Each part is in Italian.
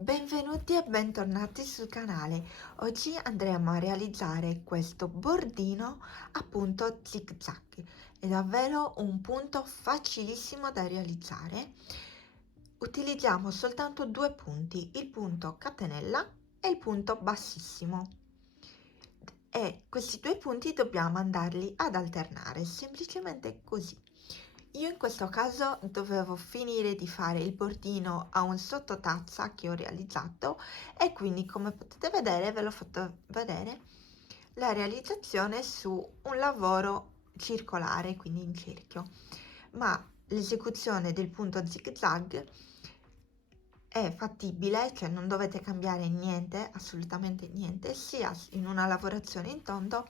Benvenuti e bentornati sul canale. Oggi andremo a realizzare questo bordino appunto zig zag. È davvero un punto facilissimo da realizzare. Utilizziamo soltanto due punti, il punto catenella e il punto bassissimo. E questi due punti dobbiamo andarli ad alternare, semplicemente così. Io in questo caso dovevo finire di fare il bordino a un sottotazza che ho realizzato e quindi, come potete vedere, ve l'ho fatto vedere la realizzazione su un lavoro circolare, quindi in cerchio, ma l'esecuzione del punto zig zag è fattibile, cioè non dovete cambiare niente, assolutamente niente, sia in una lavorazione in tondo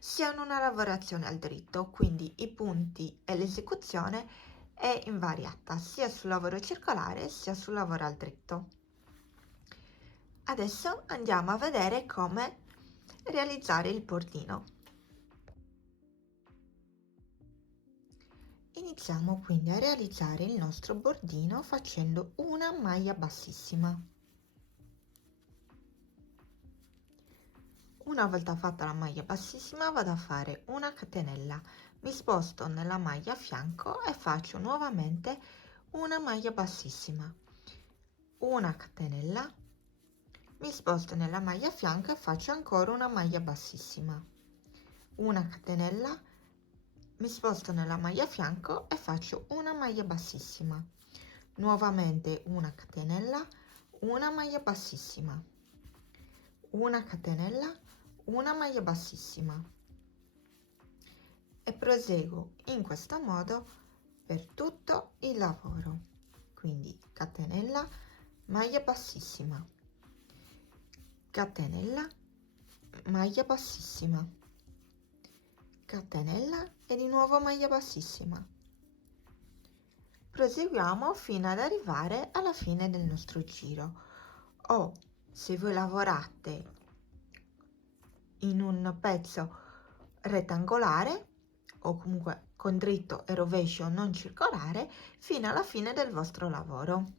sia in una lavorazione al dritto, quindi i punti e l'esecuzione è invariata sia sul lavoro circolare sia sul lavoro al dritto. Adesso andiamo a vedere come realizzare il bordino. Iniziamo quindi a realizzare il nostro bordino facendo una maglia bassissima. Una volta fatta la maglia bassissima vado a fare una catenella, mi sposto nella maglia a fianco e faccio nuovamente una maglia bassissima, una catenella, mi sposto nella maglia a fianco e faccio ancora una maglia bassissima, una catenella, mi sposto nella maglia a fianco e faccio una maglia bassissima, nuovamente una catenella, una maglia bassissima, una catenella, una maglia bassissima e proseguo in questo modo per tutto il lavoro. Quindi catenella, maglia bassissima, catenella, maglia bassissima, catenella e di nuovo maglia bassissima. Proseguiamo fino ad arrivare alla fine del nostro giro, o se voi lavorate in un pezzo rettangolare o comunque con dritto e rovescio non circolare fino alla fine del vostro lavoro.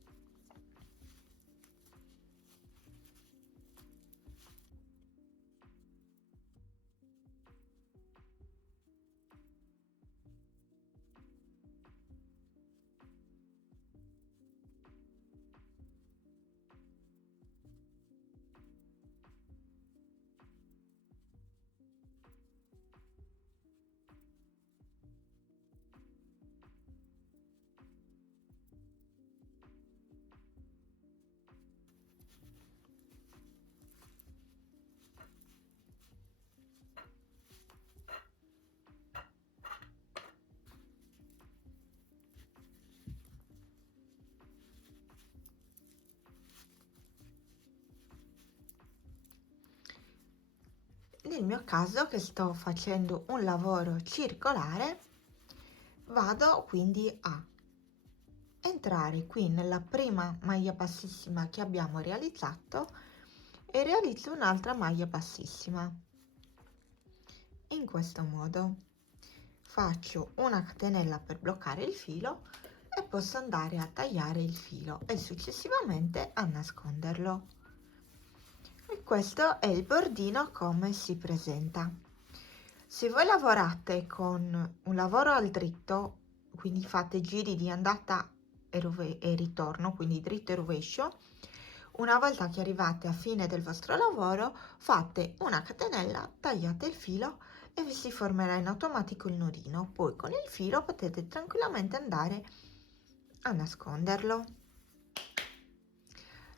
Nel mio caso, che sto facendo un lavoro circolare, vado quindi a entrare qui nella prima maglia bassissima che abbiamo realizzato e realizzo un'altra maglia bassissima. In questo modo faccio una catenella per bloccare il filo e posso andare a tagliare il filo e successivamente a nasconderlo. E questo è il bordino come si presenta. Se voi lavorate con un lavoro al dritto, quindi fate giri di andata e ritorno, quindi dritto e rovescio, una volta che arrivate a fine del vostro lavoro fate una catenella, tagliate il filo e vi si formerà in automatico il nodino. Poi con il filo potete tranquillamente andare a nasconderlo.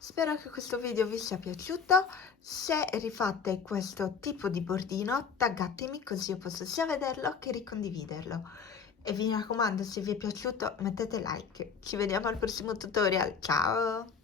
Spero che questo video vi sia piaciuto. Se rifate questo tipo di bordino, taggatemi così io posso sia vederlo che ricondividerlo. E vi raccomando, se vi è piaciuto mettete like. Ci vediamo al prossimo tutorial. Ciao!